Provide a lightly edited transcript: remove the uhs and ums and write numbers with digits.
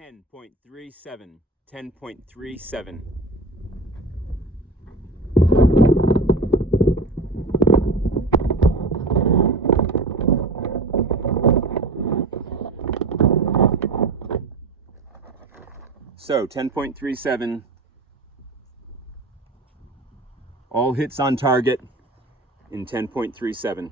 10.37. 10.37. So 10.37, all hits on target in 10.37.